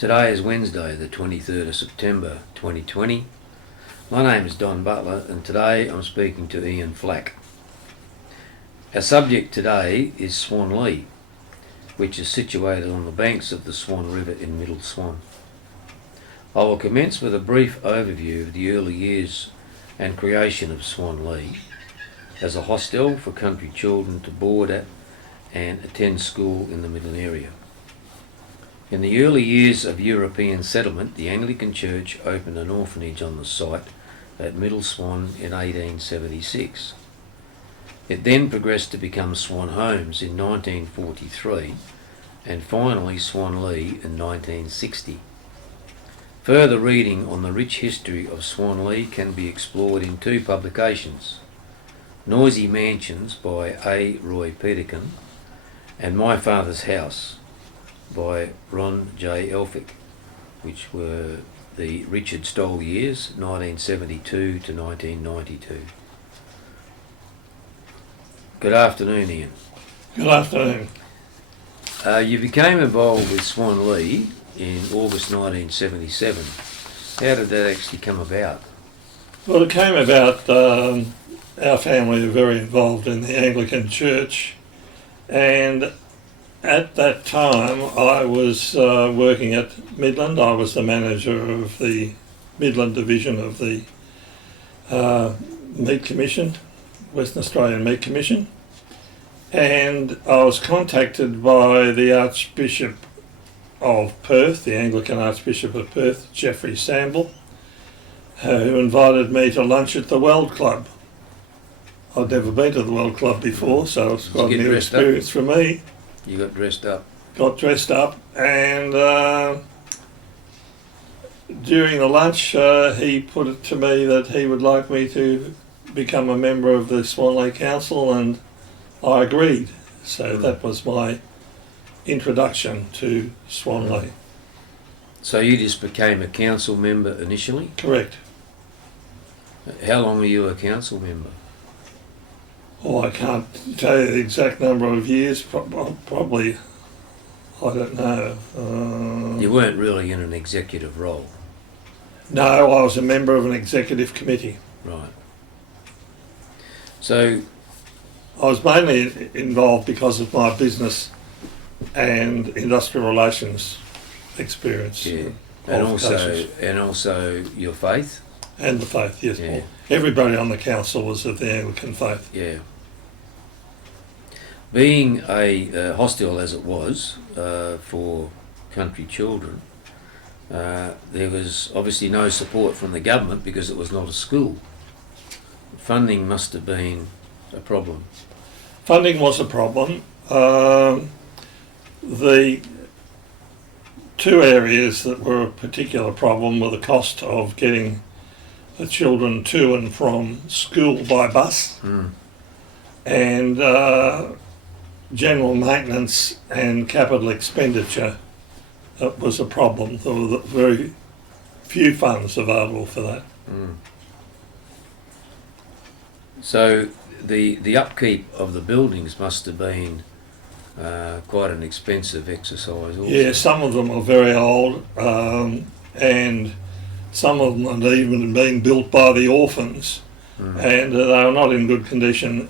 Today is Wednesday, the 23rd of September 2020. My name is Don Butler and today I'm speaking to Ian Flack. Our subject today is Swanleigh, which is situated on the banks of the Swan River in Middle Swan. I will commence with a brief overview of the early years and creation of Swanleigh as a hostel for country children to board at and attend school in the Midland area. In the early years of European settlement, the Anglican Church opened an orphanage on the site at Middle Swan in 1876. It then progressed to become Swan Homes in 1943 and finally Swanleigh in 1960. Further reading on the rich history of Swanleigh can be explored in two publications, Noisy Mansions by A. Roy Peterkin and My Father's House by Ron J. Elphick, which were the Richard Stoll years, 1972 to 1992. Good afternoon, Ian. Good afternoon. You became involved with Swanleigh in August 1977. How did that actually come about? Well, it came about, our family are very involved in the Anglican Church, and at that time I was working at Midland. I was the manager of the Midland division of the Meat Commission, Western Australian Meat Commission, and I was contacted by the Archbishop of Perth, the Anglican Archbishop of Perth, Geoffrey Samble, who invited me to lunch at the World Club. I'd never been to the World Club before, so it's quite a new experience for me. You got dressed up? Got dressed up, and during the lunch he put it to me that he would like me to become a member of the Swanleigh Council, and I agreed. So that was my introduction to Swanleigh. So you just became a council member initially? Correct. How long were you a council member? Oh, I can't tell you the exact number of years, probably, I don't know. You weren't really in an executive role? No, I was a member of an executive committee. Right. So I was mainly involved because of my business and industrial relations experience. Yeah. And also your faith? And the faith, yes. Yeah. Everybody on the council was of the Anglican faith. Yeah. Being a hostel as it was for country children, there was obviously no support from the government because it was not a school. Funding must have been a problem. Funding was a problem. The two areas that were a particular problem were the cost of getting the children to and from school by bus, and general maintenance and capital expenditure was a problem. There were very few funds available for that. So the upkeep of the buildings must have been quite an expensive exercise also. Yeah, some of them are very old, and some of them had even been built by the orphans, and they were not in good condition.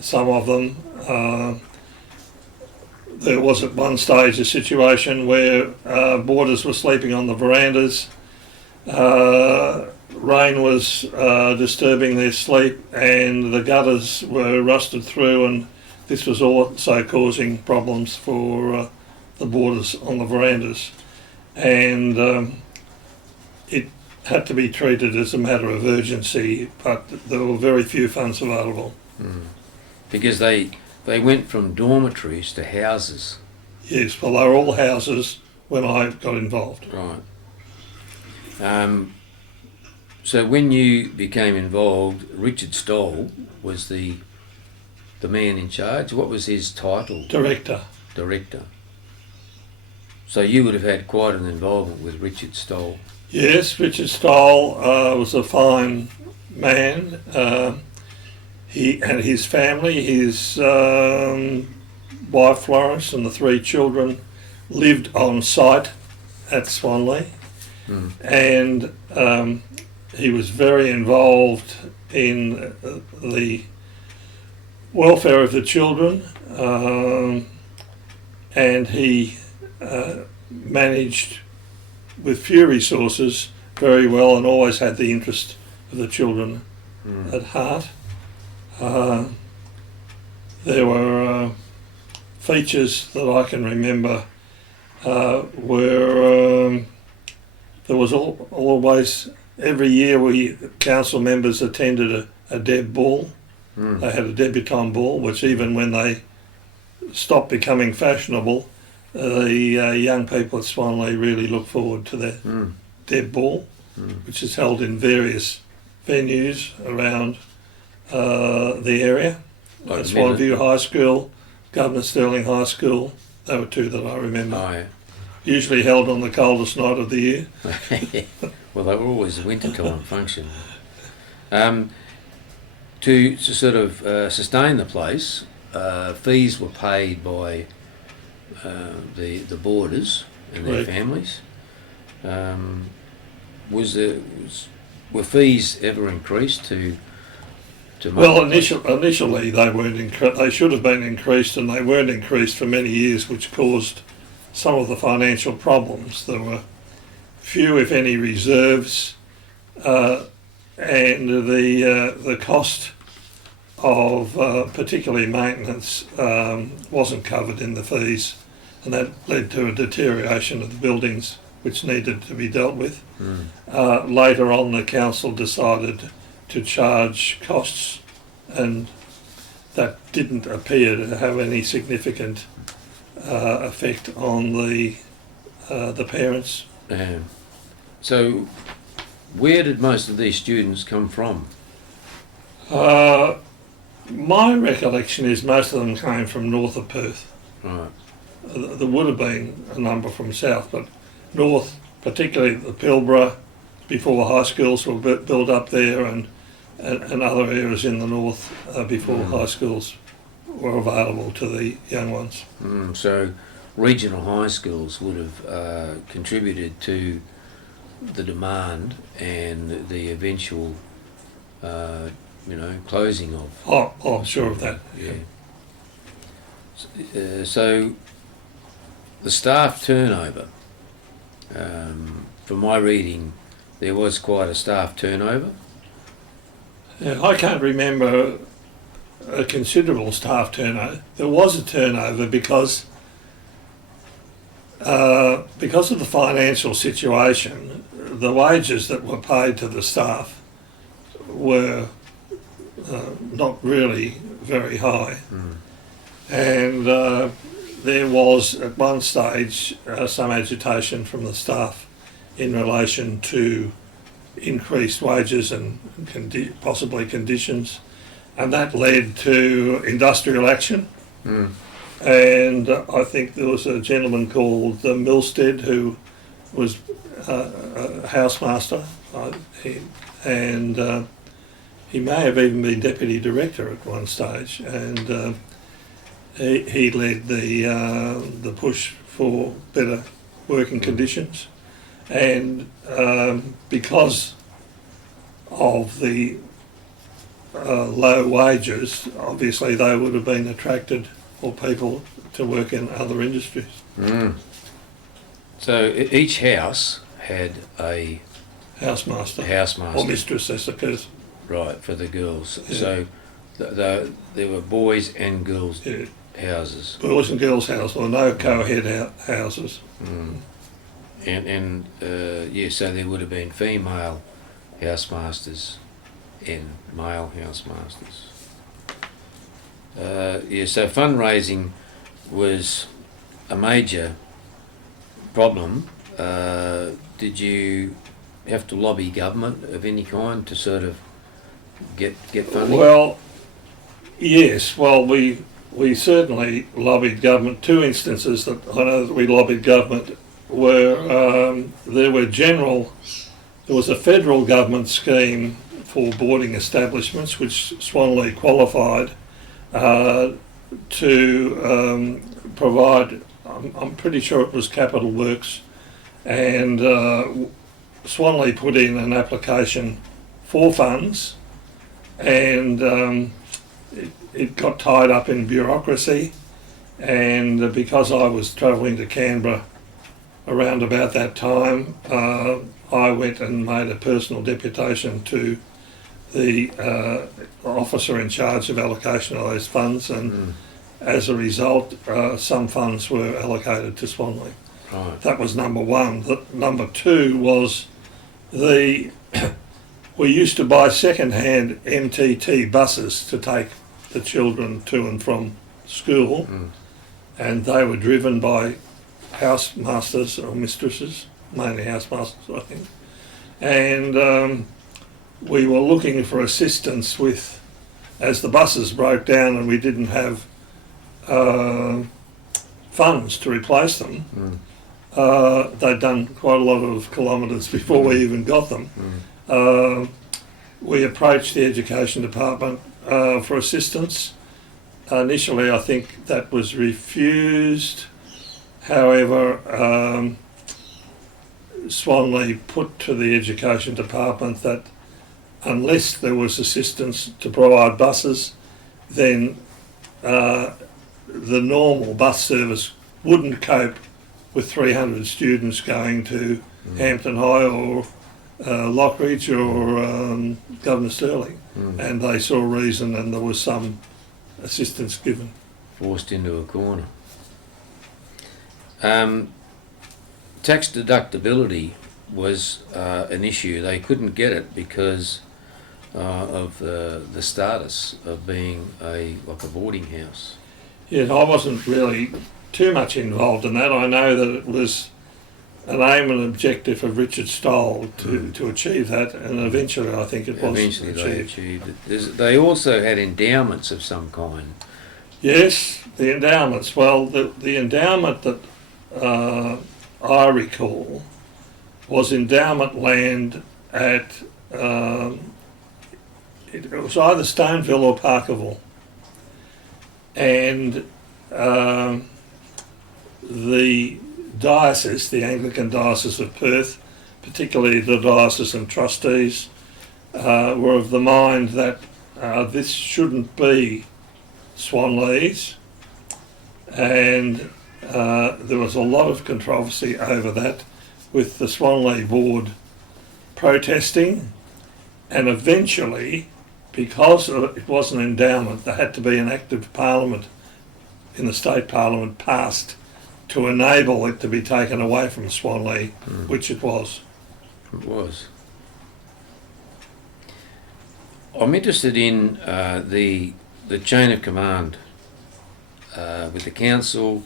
Some of them, there was at one stage a situation where boarders were sleeping on the verandas. Rain was disturbing their sleep, and the gutters were rusted through, and this was also causing problems for the boarders on the verandas. And it had to be treated as a matter of urgency, but there were very few funds available. Because they went from dormitories to houses. Yes, well, they were all houses when I got involved. Right. So when you became involved, Richard Stoll was the man in charge. What was his title? Director. So you would have had quite an involvement with Richard Stoll. Yes, Richard Stoll was a fine man. He and his family, his wife Florence and the three children lived on site at Swanleigh, Mm. and he was very involved in the welfare of the children, and he managed with few resources very well, and always had the interest of the children at heart. There were features that I can remember where there was always, every year we council members attended a deb ball. They had a debutante ball, which even when they stopped becoming fashionable, the young people at Swanley really look forward to their deb ball, which is held in various venues around the area. Like Swanview High School, Governor Stirling High School, they were two that I remember. Oh, yeah. Usually held on the coldest night of the year. Well, they were always a wintertime function. To sort of sustain the place, fees were paid by the boarders and their Correct. families. Were fees ever increased to Well, initially they weren't. They should have been increased, and they weren't increased for many years, which caused some of the financial problems. There were few, if any, reserves, and the cost of particularly maintenance wasn't covered in the fees, and that led to a deterioration of the buildings, which needed to be dealt with. Later on, the council decided to charge costs, and that didn't appear to have any significant effect on the parents. So, where did most of these students come from? My recollection is most of them came from north of Perth. Right. There would have been a number from south, but north, particularly the Pilbara, before high schools were built up there, and other areas in the north before high schools were available to the young ones. So regional high schools would have contributed to the demand and the eventual, closing of. Oh, I'm sure of that. Yeah. So the staff turnover, from my reading, there was quite a staff turnover. Yeah, I can't remember a considerable staff turnover. There was a turnover because of the financial situation. The wages that were paid to the staff were not really very high, and there was at one stage some agitation from the staff in relation to increased wages and possibly conditions, and that led to industrial action. And I think there was a gentleman called Milstead who was a housemaster, and he may have even been deputy director at one stage, and he led the push for better working conditions. And because of the low wages, obviously they would have been attracted for people to work in other industries. So each house had a Housemaster housemaster. or mistress, as occurs. Right, for the girls. Yeah. So there were boys and girls Yeah. houses. Boys and girls' house, or no co-head houses. And so there would have been female housemasters and male housemasters. So fundraising was a major problem. Did you have to lobby government of any kind to sort of get funding? Well, yes. Well, we certainly lobbied government. Two instances that I know that we lobbied government were there was a federal government scheme for boarding establishments which Swanleigh qualified to provide. I'm pretty sure it was capital works and Swanleigh put in an application for funds, and it got tied up in bureaucracy, and because I was travelling to Canberra around about that time, I went and made a personal deputation to the officer in charge of allocation of those funds, and as a result, some funds were allocated to Swanleigh. Right. That was number one. Number two was we used to buy second-hand MTT buses to take the children to and from school, and they were driven by housemasters or mistresses, mainly housemasters, I think. And we were looking for assistance with, as the buses broke down and we didn't have funds to replace them. They'd done quite a lot of kilometres before we even got them. We approached the education department for assistance. Initially, I think that was refused. However, Swanleigh put to the education department that unless there was assistance to provide buses, then the normal bus service wouldn't cope with 300 students going to Hampton High or Lockridge or Governor Stirling, and they saw reason, and there was some assistance given. Forced into a corner. Tax deductibility was an issue. They couldn't get it because of the status of being like a boarding house. Yeah, I wasn't really too much involved in that. I know that it was an aim and objective of Richard Stoll to achieve that, and eventually I think it was Eventually achieved. they achieved it. They also had endowments of some kind. Yes, the endowments. Well, the endowment that I recall was endowment land at, it was either Stoneville or Parkville. And the diocese, the Anglican Diocese of Perth, particularly the diocesan trustees, were of the mind that this shouldn't be Swanleigh's, and there was a lot of controversy over that, with the Swanleigh board protesting, and eventually, because it was an endowment, there had to be an act of parliament in the state parliament passed to enable it to be taken away from Swanleigh, which it was. It was. I'm interested in the chain of command with the council,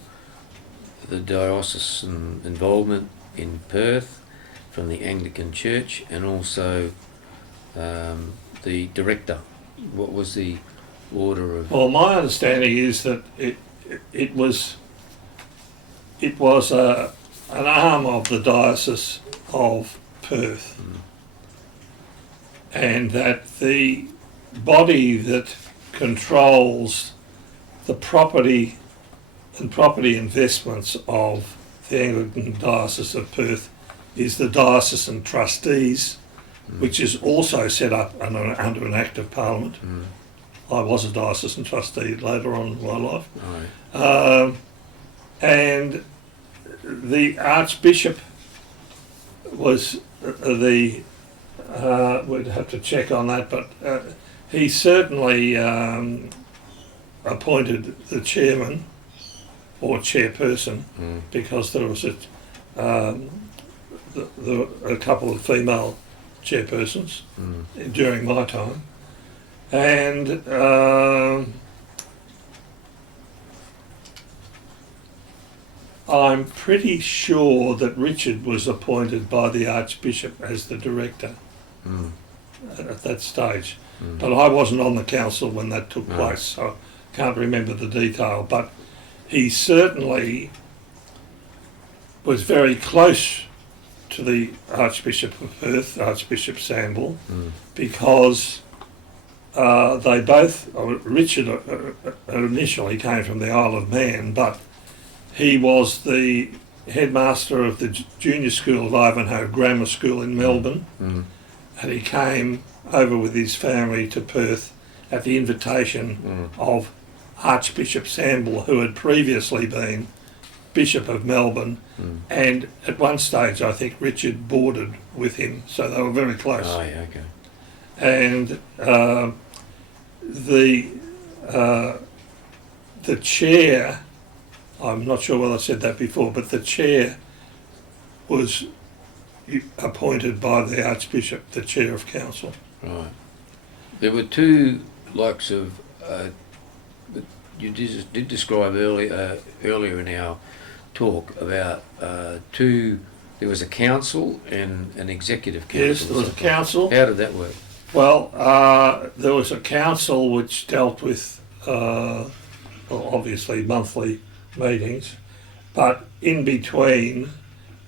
the diocesan involvement in Perth from the Anglican Church, and also the director. What was the order of? Well, my understanding is that it was an arm of the Diocese of Perth, and that the body that controls the property and property investments of the Anglican Diocese of Perth is the Diocesan Trustees, which is also set up under an Act of Parliament. I was a diocesan trustee later on in my life. Right. And the Archbishop was we'd have to check on that, but he certainly appointed the chairman or chairperson, because there was a couple of female chairpersons during my time, and I'm pretty sure that Richard was appointed by the Archbishop as the director at that stage, but I wasn't on the council when that took place, so I can't remember the detail, but he certainly was very close to the Archbishop of Perth, Archbishop Samble, because they both, Richard initially came from the Isle of Man, but he was the headmaster of the junior school of Ivanhoe Grammar School in Melbourne, Mm. and he came over with his family to Perth at the invitation of Archbishop Samble, who had previously been Bishop of Melbourne, and at one stage I think Richard boarded with him, so they were very close. Oh, yeah, okay. And the chair, I'm not sure whether I said that before, but the chair was appointed by the Archbishop, the chair of council. Right. There were two likes of, that you did describe earlier in our talk about there was a council and an executive council. Yes, there was a council. How did that work? Well, there was a council which dealt with, well, obviously monthly meetings, but in between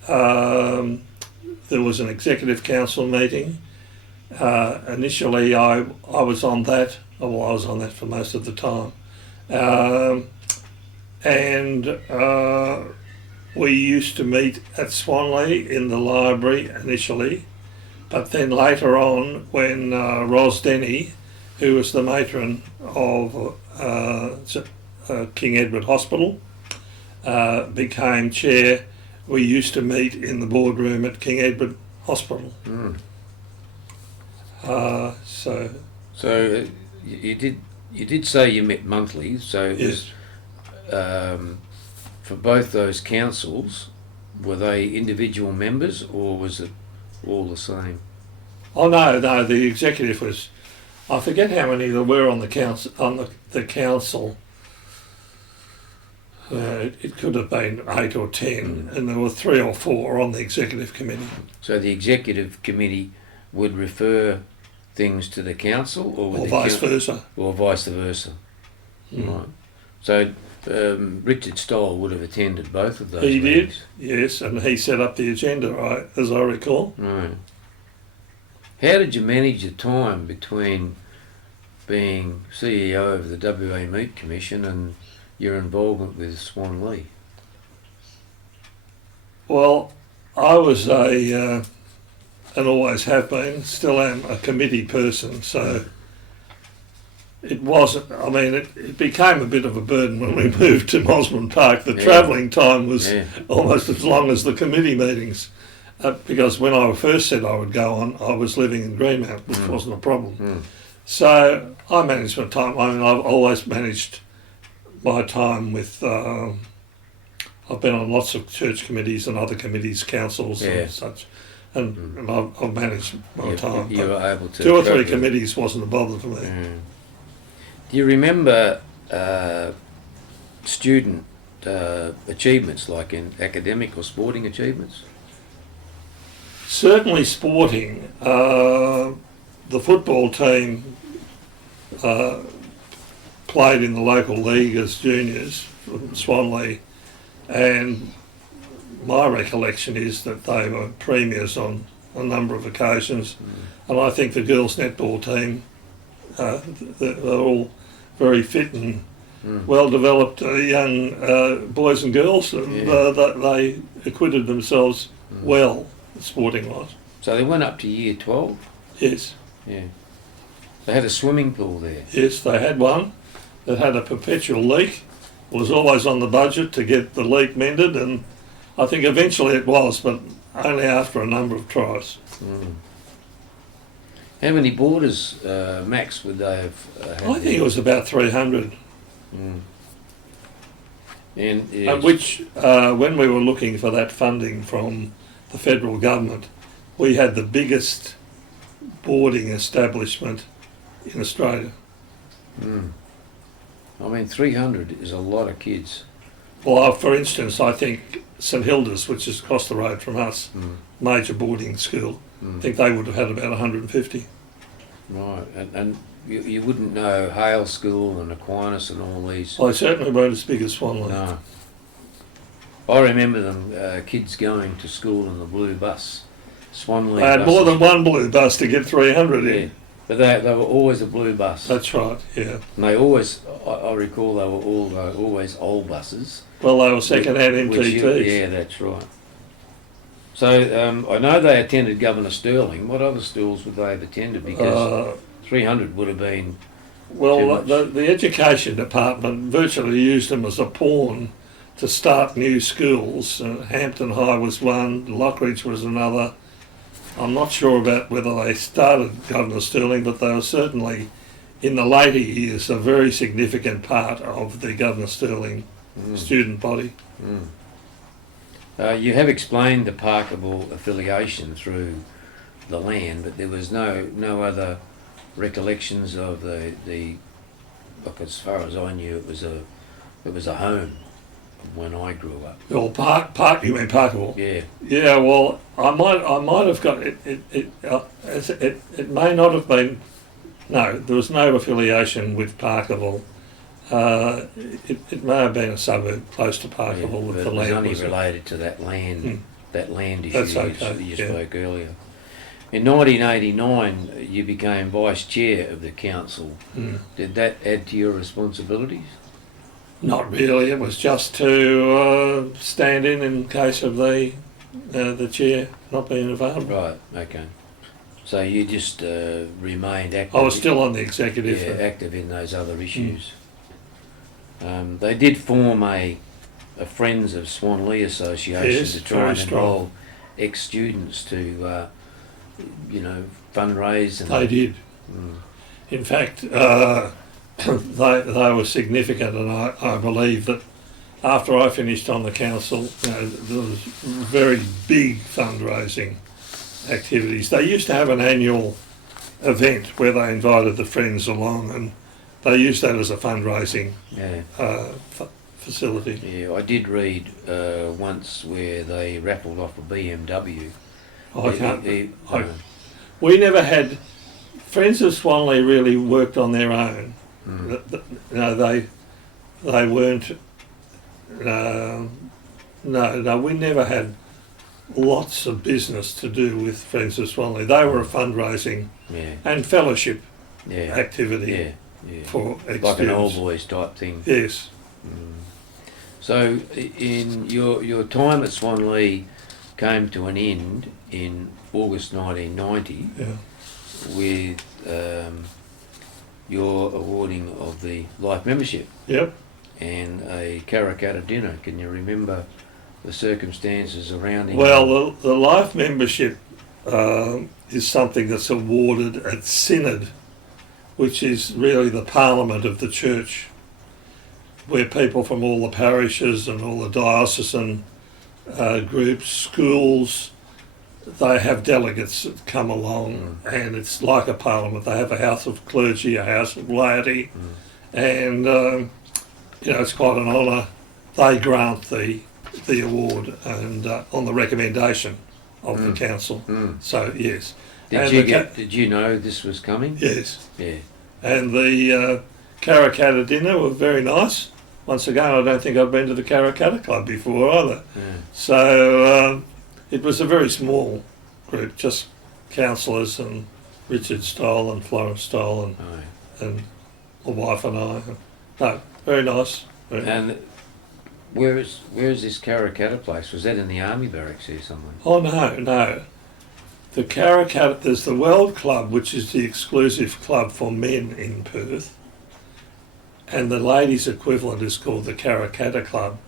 there was an executive council meeting. Initially I was on that, well I was on that for most of the time, and we used to meet at Swanleigh in the library initially, but then later on when Ros Denny, who was the matron of King Edward Hospital, became chair, we used to meet in the boardroom at King Edward Hospital. Mm. So you did say you met monthly. So it yes. was, for both those councils, were they individual members or was it all the same? Oh no, the executive was, I forget how many there were on the council. The council, it could have been 8 or 10, and there were 3 or 4 on the executive committee. So the executive committee would refer things to the council, or vice versa. Or vice versa. Right. So Richard Stoll would have attended both of those. He meetings. did, yes, and he set up the agenda, as I recall. Right. How did you manage the time between being CEO of the WA Meat Commission and your involvement with Swanleigh? Well, I was and always have been, still am, a committee person, so it wasn't, I mean, it became a bit of a burden when we moved to Mosman Park. The travelling time was almost as long as the committee meetings, because when I first said I would go on, I was living in Greenmount, which wasn't a problem. So I managed my time. I mean, I've always managed my time with, I've been on lots of church committees and other committees, councils and such. And I've managed my time. You were able to 2 or 3 committees wasn't a bother for me. Do you remember student achievements, like in academic or sporting achievements? Certainly sporting. The football team played in the local league as juniors, Swanleigh, and my recollection is that they were premiers on a number of occasions, and I think the girls' netball team, they're all very fit and well-developed young boys and girls, and they acquitted themselves well, sporting-wise. So they went up to year 12? Yes. Yeah. They had a swimming pool there? Yes, they had one that had a perpetual leak. It was always on the budget to get the leak mended, and I think eventually it was, but only after a number of tries. How many boarders, max, would they have had? I think it was about 300. And which, when we were looking for that funding from the federal government, we had the biggest boarding establishment in Australia. I mean, 300 is a lot of kids. Well, for instance, I think St Hilda's, which is across the road from us, major boarding school, I think they would have had about 150. Right, and you wouldn't know Hale School and Aquinas and all these? Well, they certainly weren't as big as Swanleigh. No. I remember them kids going to school in the blue bus. Swanleigh They had more than one blue bus to get 300 in. But they were always a blue bus. That's right, yeah. And they always, I recall they were always old buses. Well, they were second-hand which MTTs. yeah, that's right. So I know they attended Governor Stirling. What other schools would they have attended? Because 300 would have been too Well, much. the education department virtually used them as a pawn to start new schools. Hampton High was one, Lockridge was another. I'm not sure about whether they started Governor Stirling, but they were certainly, in the later years, a very significant part of the Governor Stirling student body. You have explained the Parkville affiliation through the land, but there was no other recollections of the like, as far as I knew, it was a home when I grew up. Well, you mean Parkville? Yeah. Yeah, well, I might have got it. It may not have been. No, there was no affiliation with Parkville. It may have been a suburb close to Parkville. Yeah, With but the it was land only was related to that land. That land issue That's okay, you yeah. spoke earlier. In 1989, you became vice chair of the council. Did that add to your responsibilities? Not really. It was just to stand in case of the chair not being available. Right. Okay. So you just remained active. I was still on the executive. Yeah, active in those other issues. They did form a Friends of Swanleigh association Yes, to try very and strong. involve ex-students to, fundraise. And They did. In fact, they were significant, and I believe that after I finished on the council, there was very big fundraising activities. They used to have an annual event where they invited the friends along, and they used that as a fundraising facility. Yeah, I did read once where they raffled off a BMW. We never had. Friends of Swanley really worked on their own. They weren't. No, we never had lots of business to do with Friends of Swanley. They were a fundraising and fellowship activity for ex-students. Like an old boys type thing. Yes. So in your time at Swanleigh came to an end in August 1990 with your awarding of the life membership. Yep. And a Karakata dinner. Can you remember the circumstances surrounding? Well, the life membership is something that's awarded at Synod, which is really the parliament of the church, where people from all the parishes and all the diocesan groups, schools, they have delegates that come along, and it's like a parliament. They have a house of clergy, a house of laity, and it's quite an honour. They grant the award and on the recommendation of the council. So yes. Did you know this was coming? Yes. Yeah. And the Karakata dinner were very nice. Once again, I don't think I've been to the Karakata Club before either. So it was a very small group, just councillors and Richard Stoll and Florence Stoll and my wife and I. No, very nice. And where is this Karakata place? Was that in the army barracks here somewhere? Oh no. The Karakata, there's the World Club, which is the exclusive club for men in Perth, and the ladies' equivalent is called the Karakata Club.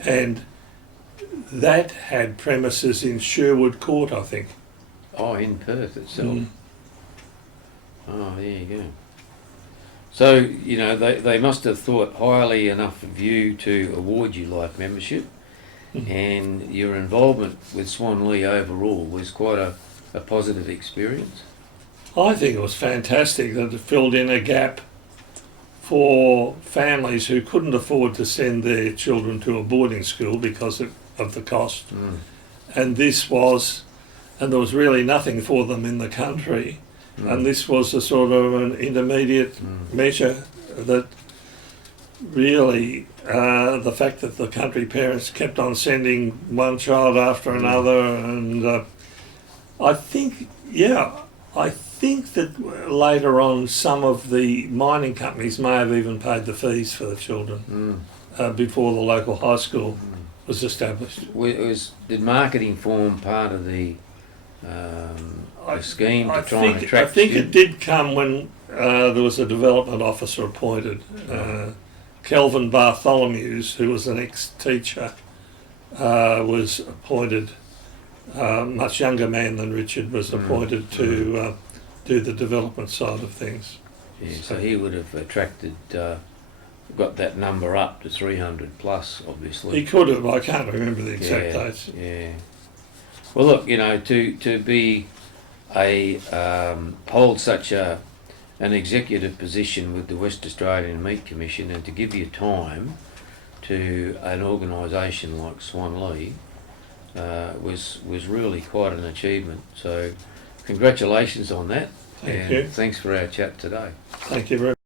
And that had premises in Sherwood Court, I think. Oh, in Perth itself. Oh, there you go. So, they must have thought highly enough of you to award you life membership, and your involvement with Swanleigh overall was quite a positive experience. I think it was fantastic that it filled in a gap for families who couldn't afford to send their children to a boarding school because of the cost. And there was really nothing for them in the country. And this was a sort of an intermediate measure that really, the fact that the country parents kept on sending one child after another, and I think that later on some of the mining companies may have even paid the fees for the children. before the local high school was established. Did marketing form part of the scheme to try and attract I think students? it did come when there was a development officer appointed, Kelvin Bartholomews, who was an ex-teacher, was appointed. Much younger man than Richard was appointed to do the development side of things. Yeah, so he would have attracted, got that number up to 300 plus, obviously. He could have. I can't remember the exact dates. Yeah. Well, look, you know, to be hold such an executive position with the West Australian Meat Commission, and to give your time to an organisation like Swanleigh was really quite an achievement. So, congratulations on that. Thank you. Thanks for our chat today. Thank you very much.